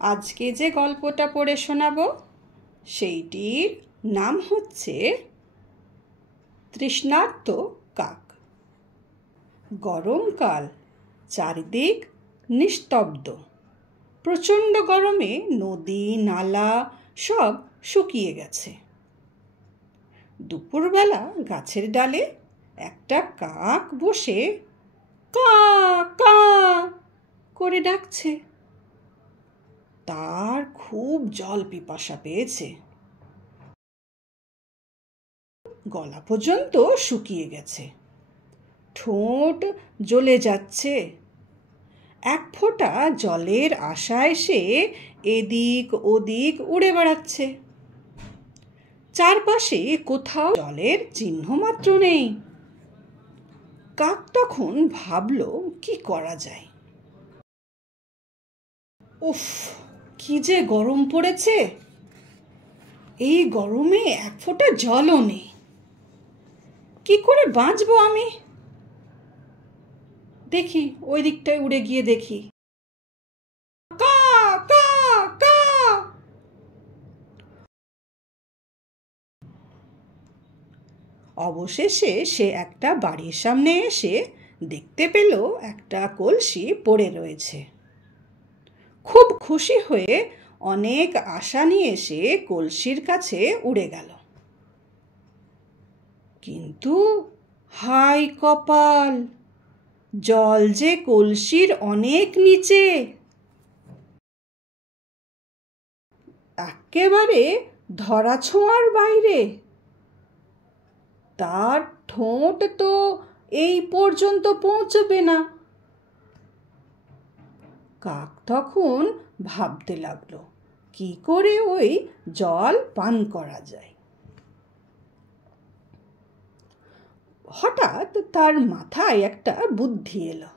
আজকে যে গল্পটা পড়ে শোনাবো সেইটির নাম হচ্ছে তৃষ্ণার্ত কাক। গরমকাল, চারিদিক নিস্তব্ধ। প্রচণ্ড গরমে নদী নালা সব শুকিয়ে গেছে। দুপুরবেলা গাছের ডালে একটা কাক বসে কা কা করে ডাকছে। তার খুব জল পিপাসা পেয়েছে। গলা পর্যন্ত শুকিয়ে গেছে, ঠোঁট জ্বলে যাচ্ছে। এক ফোঁটা জলের আশায় সে এদিক ওদিক উড়ে বেড়াচ্ছে। চারপাশে কোথাও জলের চিহ্ন মাত্র নেই। কাক তখন ভাবল কি করা যায়। উফ, কি যে গরম পড়েছে! এই গরমে এক ফোঁটা জলও নেই। কি করে বাঁচবো আমি? দেখি ওই দিকটায় উড়ে গিয়ে দেখি। কা কা কা। অবশেষে সে একটা বাড়ির সামনে এসে দেখতে পেল একটা কলসি পড়ে রয়েছে। খুব খুশি হয়ে অনেক আশা নিয়ে সে কলসির কাছে উড়ে গেল। কিন্তু হায় কপাল, জল যে কলসির অনেক নিচে, একেবারে ধরাছোঁয়ার বাইরে। তার ঠোঁট তো এই পর্যন্ত পৌঁছবে না। কাক তখন ভাবতে লাগলো কি করে ওই জল পান করা যায়। হঠাৎ তার মাথায় একটা বুদ্ধি এলো।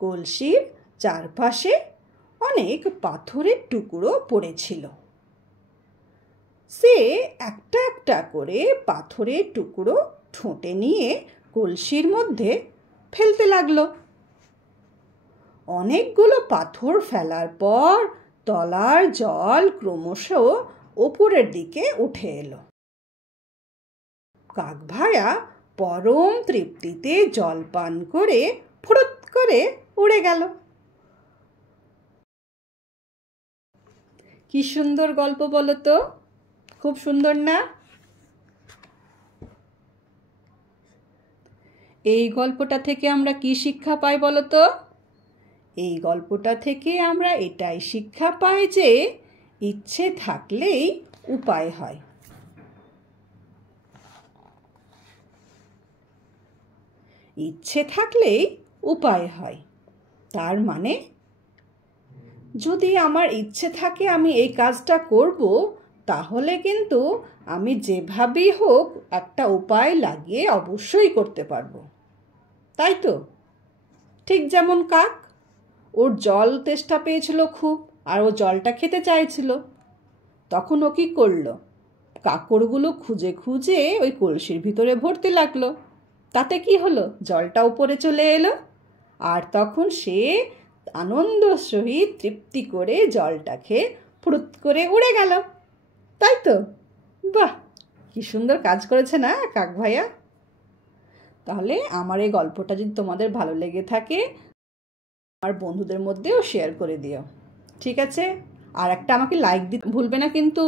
কলসির চারপাশে অনেক পাথরের টুকরো পড়েছিল। সে একটা একটা করে পাথরের টুকরো ঠোঁটে নিয়ে কলসির মধ্যে ফেলতে লাগলো। অনেকগুলো পাথর ফেলার পর তলার জল ক্রমশ ওপরের দিকে উঠে এলো। কাক ভায়া পরম তৃপ্তিতে জল পান করে ফুরুত করে উড়ে গেল। কি সুন্দর গল্প বলো তো, খুব সুন্দর না? এই গল্পটা থেকে আমরা কি শিক্ষা পাই বলো তো? এই গল্পটা থেকে আমরা এটাই শিক্ষা পাই যে ইচ্ছে থাকলেই উপায় হয়। ইচ্ছে থাকলেই উপায় হয়। তার মানে যদি আমার ইচ্ছে থাকে আমি এই কাজটা করব, তাহলে কিন্তু আমি যেভাবেই হোক একটা উপায় লাগিয়ে অবশ্যই করতে পারবো, তাই তো? ঠিক যেমন কাক, ওর জল তেষ্টা পেয়েছিল খুব, আর ও জলটা খেতে চাইছিল। তখন ও কি করলো? কাকড়গুলো খুঁজে খুঁজে ওই কলসির ভিতরে ভরতে লাগলো। তাতে কি হলো? জলটা উপরে চলে এলো, আর তখন সে আনন্দ সহিত তৃপ্তি করে জলটা খেয়ে ফুরুত করে উড়ে গেল, তাই তো? বাহ, কি সুন্দর কাজ করেছে না কাক ভাইয়া? তাহলে আমার এই গল্পটা যদি তোমাদের ভালো লেগে থাকে, আমার বন্ধুদের মধ্যেও শেয়ার করে দিও, ঠিক আছে? আর একটা আমাকে লাইক দিতে ভুলবে না কিন্তু।